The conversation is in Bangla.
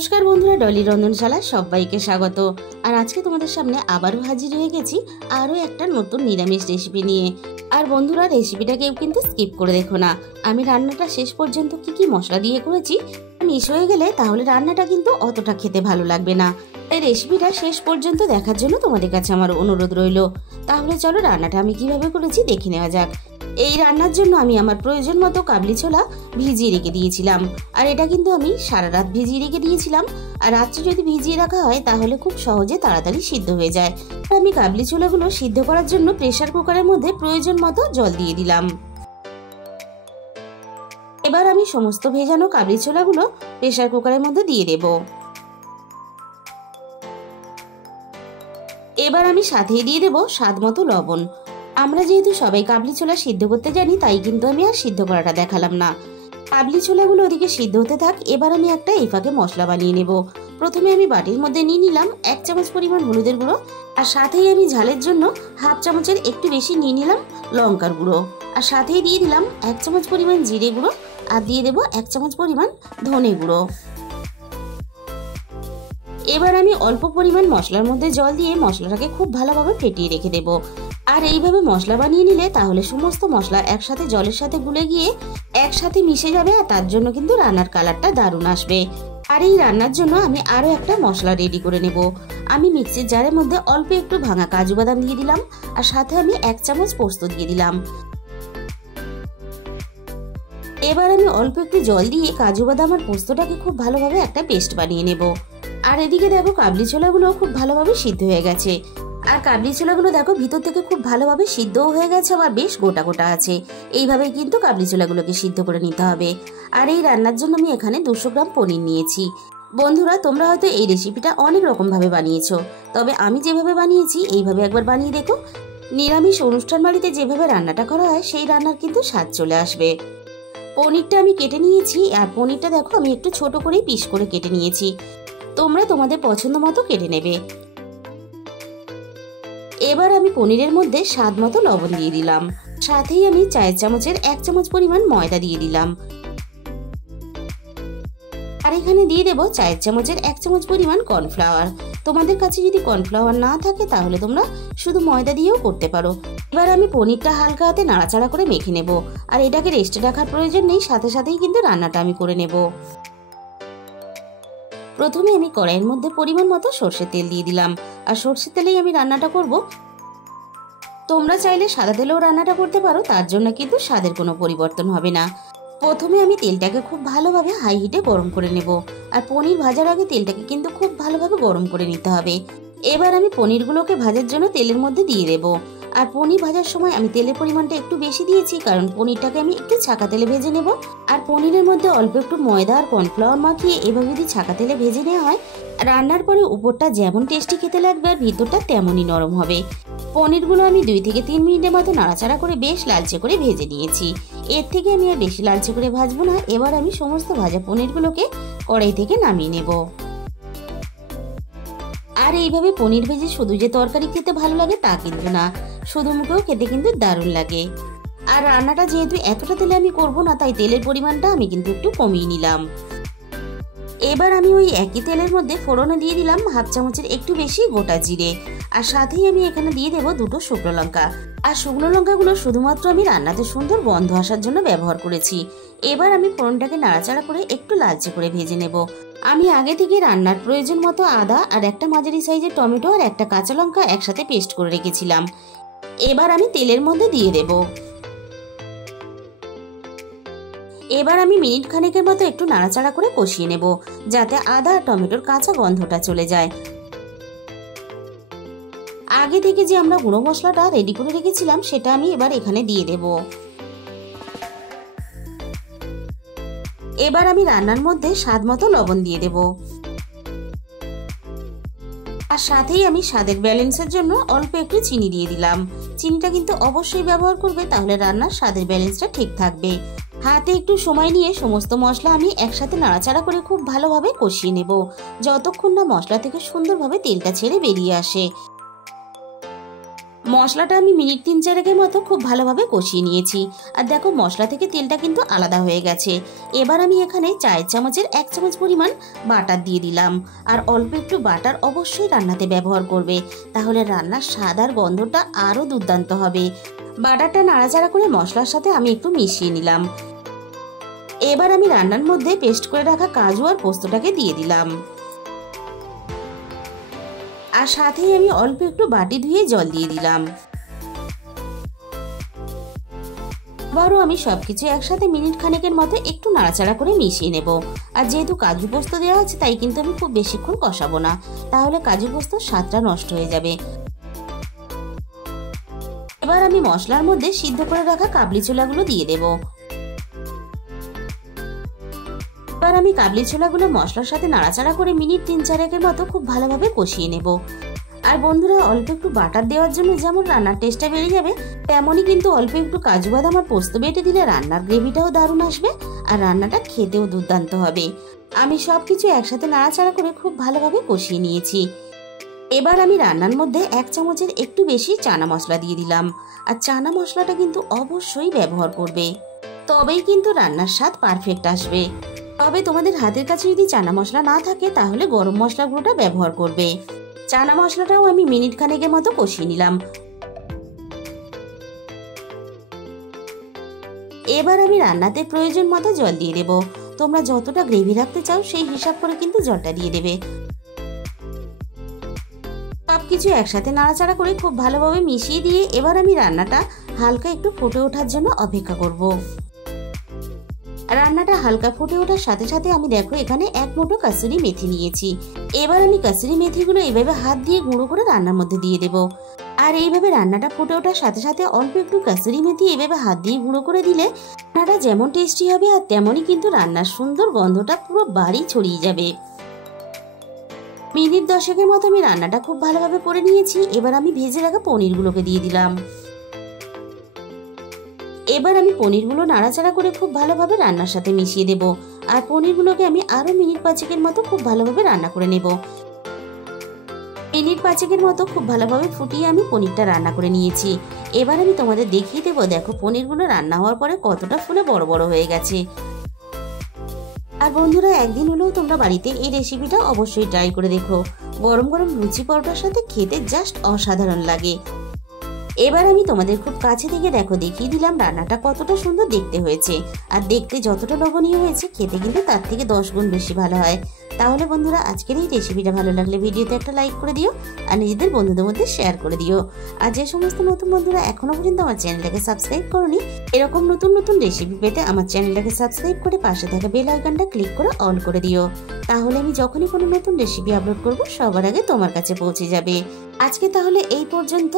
নমস্কার বন্ধুরা, ডলি রন্ধনশালায় সবাইকে স্বাগত। আর আজকে তোমাদের সামনে আবারও হাজির হয়ে গেছি আরও একটা নতুন নিরামিষ রেসিপি নিয়ে। আর বন্ধুরা, রেসিপিটা কেউ কিন্তু স্কিপ করে দেখো না। আমি রান্নাটা শেষ পর্যন্ত কি মশলা দিয়ে করেছি মিস হয়ে গেলে তাহলে রান্নাটা কিন্তু অতটা খেতে ভালো লাগবে না। এই রেসিপিটা শেষ পর্যন্ত দেখার জন্য তোমাদের কাছে আমার অনুরোধ রইল। তাহলে চলো রান্নাটা আমি কিভাবে করেছি দেখে নেওয়া যাক। এই রান্নার জন্য আমি আমার প্রয়োজন মতো কাবলি ছোলা ভিজিয়ে রেখে দিয়েছিলাম। আর এটা কিন্তু আমি সারা রাত ভিজিয়ে রেখে দিয়েছিলাম। আর রাত্রে যদি ভিজিয়ে রাখা হয় তাহলে খুব সহজে তাড়াতাড়ি সিদ্ধ হয়ে যায়। আমি কাবলি ছোলাগুলো সিদ্ধ করার জন্য প্রেসার কুকারের মধ্যে প্রয়োজন মতো জল দিয়ে দিলাম। এবার আমি সমস্ত ভেজানো কাবলি ছোলাগুলো প্রেসার কুকারের মধ্যে দিয়ে দেব। এবার আমি সাথেই দিয়ে দেব স্বাদ মতো লবণ। আমরা যেহেতু সবাই কাবলি ছোলা সিদ্ধ করতে জানি, তাই কিন্তু আমি আর সিদ্ধ করাটা দেখালাম না। কাবলি ছোলাগুলো ওদিকে সিদ্ধ হতে থাক। এবার আমি একটা এই ফাঁকে মশলা বানিয়ে নেব। প্রথমে আমি বাটির মধ্যে নিয়ে নিলাম 1 চামচ পরিমাণ হলুদের গুঁড়ো। আর সাথেই আমি ঝালের জন্য 1/2 চামচের একটু বেশি নিয়ে নিলাম লঙ্কার গুঁড়ো। আর সাথেই দিয়ে দিলাম 1 চামচ পরিমাণ জিরে গুঁড়ো। আর দিয়ে দেব 1 চামচ পরিমাণ ধনে গুঁড়ো। এবার আমি অল্প পরিমাণ মশলার মধ্যে জল দিয়ে মশলাটাকে খুব ভালোভাবে ফেটিয়ে রেখে দেব। আর এইভাবে মশলা বানিয়ে নিলে তাহলে সমস্ত মশলা একসাথে জলের সাথে গুলে গিয়ে একসাথে মিশে যাবে। আর তার জন্য কিন্তু রান্নার কালারটা দারুণ আসবে। আর এই রান্নার জন্য আমি আরও একটা মশলা রেডি করে নেব। আমি মিক্সির জারের মধ্যে অল্প একটু ভাঙা কাজু বাদাম দিয়ে দিলাম। আর সাথে আমি 1 চামচ পোস্ত দিয়ে দিলাম। এবার আমি অল্প একটু জল দিয়ে কাজু বাদাম আর পোস্তটাকে খুব ভালোভাবে একটা পেস্ট বানিয়ে নেব। আর এদিকে দেখো কাবলি ছোলাগুলো খুব ভালোভাবে সিদ্ধ হয়ে গেছে। আর কাবলি ছোলাগুলো দেখো ভিতর থেকে খুব ভালোভাবে সিদ্ধও হয়ে গেছে, আবার বেশ গোটা গোটা আছে। এইভাবেই কিন্তু কাবলি ছোলাগুলোকে সিদ্ধ করে নিতে হবে। আর এই রান্নার জন্য আমি এখানে 200 গ্রাম পনির নিয়েছি। বন্ধুরা, তোমরা হয়তো এই রেসিপিটা অনেক রকমভাবে বানিয়েছো, তবে আমি যেভাবে বানিয়েছি এইভাবে একবার বানিয়ে দেখো। নিরামিষ অনুষ্ঠান বাড়িতে যেভাবে রান্নাটা করা হয় সেই রান্নার কিন্তু স্বাদ চলে আসবে। পনিরটা আমি কেটে নিয়েছি। আর পনিরটা দেখো আমি একটু ছোট করেই পিস করে কেটে নিয়েছি। তোমরা তোমাদের পছন্দ মতো কেটে নেবে। এবার আমি পনিরের মধ্যে স্বাদ মতো লবণ দিয়ে দিলাম। সাথেই আমি চায়ের চামচের 1 চামচ পরিমাণ ময়দা দিয়ে দিলাম। আর এখানে দিয়ে দেব চায়ের চামচের 1 চামচ পরিমাণ কর্নফ্লাওয়ার। তোমাদের কাছে যদি কর্নফ্লাওয়ার না থাকে তাহলে তোমরা শুধু ময়দা দিয়েও করতে পারো। এবার আমি পনিরটা হালকা হাতে নাড়াচাড়া করে মেখে নেব। আর এটাকে রেস্টে রাখার প্রয়োজন নেই, সাথে সাথেই কিন্তু রান্নাটা আমি করে নেব। প্রথমে আমি কড়াইয়ের মধ্যে পরিমাণ মতো সরষের তেল দিয়ে দিলাম। আর সরষের তেলেই আমি রান্নাটা করব। তোমরা চাইলে সাদা তেলেও রান্নাটা করতে পারো, তার জন্য কিন্তু স্বাদের কোনো পরিবর্তন হবে না। প্রথমে আমি তেলটাকে খুব ভালোভাবে হাই হিটে গরম করে নেব। আর পনির ভাজার আগে তেলটাকে কিন্তু খুব ভালোভাবে গরম করে নিতে হবে। এবার আমি পনিরগুলোকে ভাজার জন্য তেলের মধ্যে দিয়ে দেব। আর পনির ভাজার সময় আমি তেলের পরিমাণটা একটু বেশি দিয়েছি, কারণ পনিরটাকে আমি একটু ছাকা তেলে ভেজে নেব। আর পনিরের মধ্যে অল্প একটু ময়দা আর কর্নফ্লাওয়ার মাখিয়ে এভাবে যদি ছাকা তেলে ভেজে নেওয়া হয়, রান্নার পরে উপরটা যেমন টেস্টি খেতে লাগবে আর ভিতরটা তেমনই নরম হবে। পনিরগুলো আমি 2 থেকে 3 মিনিটের মতো নাড়াচাড়া করে বেশ লালচে করে ভেজে নিয়েছি। এর থেকে আমি আর বেশি লালচে করে ভাজবো না। এবার আমি সমস্ত ভাজা পনিরগুলোকে কড়াই থেকে নামিয়ে নেব। আর এইভাবে পনির ভেজে শুধু যে তরকারি খেতে ভালো লাগে তা কিন্তু না, শুধু মুখেও খেতে কিন্তু দারুণ লাগে। আর রান্নাটা যেহেতু এতটা তেলে আমি করব না, তাই তেলের পরিমাণটা আমি কিন্তু একটু কমিয়ে নিলাম। এবার আমি ওই একই তেলের মধ্যে ফোড়নে দিয়ে দিলাম 1/2 চামচের একটু বেশি গোটা জিরে। আর সাথেই আমি এখানে দিয়ে দেব 2টো শুকনো লঙ্কা। আর শুকনো লঙ্কাগুলো শুধুমাত্র আমি রান্নাতে সুন্দর গন্ধ আসার জন্য ব্যবহার করেছি। এবার আমি ফোড়নটাকে নাড়াচাড়া করে একটু লালচে করে ভেজে নেব। আমি আগে থেকে রান্নার প্রয়োজন মতো আদা আর একটা মাঝারি সাইজের টমেটো আর একটা কাঁচা লঙ্কা একসাথে পেস্ট করে রেখেছিলাম। এবার আমি তেলের মধ্যে দিয়ে দেব। এবার আমি মিনিট খানেকের মতো একটু নাড়াচাড়া করে কষিয়ে নেব, যাতে আদা আর টমেটোর কাঁচা গন্ধটা চলে যায়। আগে থেকে যে আমরা গুঁড়ো মশলাটা রেডি করে রেখেছিলাম সেটা আমি এবার এখানে দিয়ে দেব। এবার আমি রান্নার মধ্যে স্বাদ মতো লবণ দিয়ে দেব। আর সাথেই আমি স্বাদের ব্যালেন্সের জন্য অল্প একটু চিনি দিয়ে দিলাম। চিনিটা কিন্তু অবশ্যই ব্যবহার করবে, তাহলে রান্নার স্বাদের ব্যালেন্সটা ঠিক থাকবে। হাতে একটু সময় নিয়ে সমস্ত মশলা আমি একসাথে নাড়াচাড়া করে খুব ভালোভাবে কষিয়ে নেব, যতক্ষণ না মশলা থেকে সুন্দরভাবে তেলটা ছেড়ে বেরিয়ে আসে। মশলাটা আমি মিনিট 3-4 মতো খুব ভালোভাবে কষিয়ে নিয়েছি। আর দেখো মশলা থেকে তেলটা কিন্তু আলাদা হয়ে গেছে। এবার আমি এখানে চায়ের চামচের 1 চামচ পরিমাণ বাটার দিয়ে দিলাম। আর অল্প একটু বাটার অবশ্যই রান্নাতে ব্যবহার করবে, তাহলে রান্নার স্বাদ আর গন্ধটা আরও দুর্দান্ত হবে। বাটারটা নাড়াচাড়া করে মশলার সাথে আমি একটু মিশিয়ে নিলাম। এবার আমি রান্নার মধ্যে পেস্ট করে রাখা কাজু আর পোস্তটাকে দিয়ে দিলাম। আর সাথেই আমি অল্প একটু বাটি ধুয়ে জল দিয়ে দিলাম। আবারও আমি সবকিছু একসাথে মিনিট খানেকের মতো একটু নাড়াচাড়া করে মিশিয়ে নেব। আর যেহেতু কাজু পোস্ত দেওয়া আছে তাই কিন্তু আমি খুব বেশিক্ষণ কষাবো না, তাহলে কাজু পোস্তর স্বাদটা নষ্ট হয়ে যাবে। এবার আমি মশলার মধ্যে সিদ্ধ করে রাখা কাবলি ছোলাগুলো দিয়ে দেব। এবার আমি কাবলি ছোলাগুলো মশলার সাথে নাড়াচাড়া করে মিনিট 3-4 মতো খুব ভালোভাবে কষিয়ে নেব। আর বন্ধুরা, অল্প একটু বাটার দেওয়ার জন্য যেমন রান্নার টেস্টটা বেড়ে যাবে, তেমনই কিন্তু অল্প একটু কাজু বাদাম আর পোস্ত বেটে দিলে রান্নার গ্রেভিটাও দারুণ আসবে আর রান্নাটা খেতেও দুর্দান্ত হবে। আমি সবকিছু একসাথে নাড়াচাড়া করে খুব ভালোভাবে কষিয়ে নিয়েছি। এবার আমি রান্নার মধ্যে 1 চামচের একটু বেশি চানা মশলা দিয়ে দিলাম। আর চানা মশলাটা কিন্তু অবশ্যই ব্যবহার করবে, তবেই কিন্তু রান্নার স্বাদ পারফেক্ট আসবে। তবে তোমাদের হাতের কাছে যদি চানা মশলা না থাকে তাহলে গরম মশলা গুঁড়োটা ব্যবহার করবে। চানা মশলাটাও আমি মিনিট খানেকের মতো কষিয়ে নিলাম। এবার আমি রান্নাতে প্রয়োজন মতো জল দিয়ে দেব। তোমরা যতটা গ্রেভি রাখতে চাও সেই হিসাব করে কিন্তু জলটা দিয়ে দেবে। সবকিছু একসাথে নাড়াচাড়া করে খুব ভালোভাবে মিশিয়ে দিয়ে এবার আমি রান্নাটা হালকা একটু ফুটে ওঠার জন্য অপেক্ষা করব। রান্নাটা হালকা ফুটে ওঠার সাথে সাথে আমি দেখো এখানে 1 মুঠো কাসুরি মেথি নিয়েছি। এবার আমি কাসুরি মেথিগুলো এইভাবে হাত দিয়ে গুঁড়ো করে রান্নার মধ্যে দিয়ে দেব। আর এইভাবে রান্নাটা ফুটে ওঠার সাথে সাথে অল্প একটু কাসুরি মেথি এইভাবে হাত দিয়ে গুঁড়ো করে দিলে রান্নাটা যেমন টেস্টি হবে আর তেমনই কিন্তু রান্নার সুন্দর গন্ধটা পুরো বাড়ি ছড়িয়ে যাবে। মিনিট 10 মতো আমি রান্নাটা খুব ভালোভাবে করে নিয়েছি। এবার আমি ভেজে রাখা পনিরগুলোকে দিয়ে দিলাম। এবার আমি পনিরগুলো নাড়াচাড়া করে খুব ভালোভাবে রান্নার সাথে মিশিয়ে দেব। আর পনিরগুলোকে আমি আরো মিনিট 5 মতো খুব ভালোভাবে রান্না করে নেব। মিনিট 5 মতো খুব ভালোভাবে ফুটিয়ে আমি পনিরটা রান্না করে নিয়েছি। এবার আমি তোমাদের দেখিয়ে দেবো, দেখো পনিরগুলো রান্না হওয়ার পরে কতটা ফুলে বড় বড় হয়ে গেছে। আর বন্ধুরা, একদিন হলেও তোমরা বাড়িতে এই রেসিপিটা অবশ্যই ট্রাই করে দেখো। গরম গরম লুচি পরোটার সাথে খেতে জাস্ট অসাধারণ লাগে। এবার আমি তোমাদের খুব কাছে থেকে দেখো দেখিয়ে দিলাম রান্নাটা কতটা সুন্দর দেখতে হয়েছে। আর দেখতে যতটা লোভনীয় হয়েছে খেতে কিন্তু তার থেকে 10 গুণ বেশি ভালো হয়। তাহলে বন্ধুরা, আজকের এই রেসিপিটা ভালো লাগলে ভিডিওতে একটা লাইক করে দিও আর নিজেদের বন্ধুদের মধ্যে শেয়ার করে দিও। আর যে সমস্ত নতুন বন্ধুরা এখনো পর্যন্ত আমার চ্যানেলটাকে সাবস্ক্রাইব করোনি, এরকম নতুন নতুন রেসিপি পেতে আমার চ্যানেলটাকে সাবস্ক্রাইব করে পাশে থাকা বেল আইকনটা ক্লিক করে অল করে দিও। তাহলে আমি যখনই কোনো নতুন রেসিপি আপলোড করব সবার আগে তোমার কাছে পৌঁছে যাবে। আজকে তাহলে এই পর্যন্ত।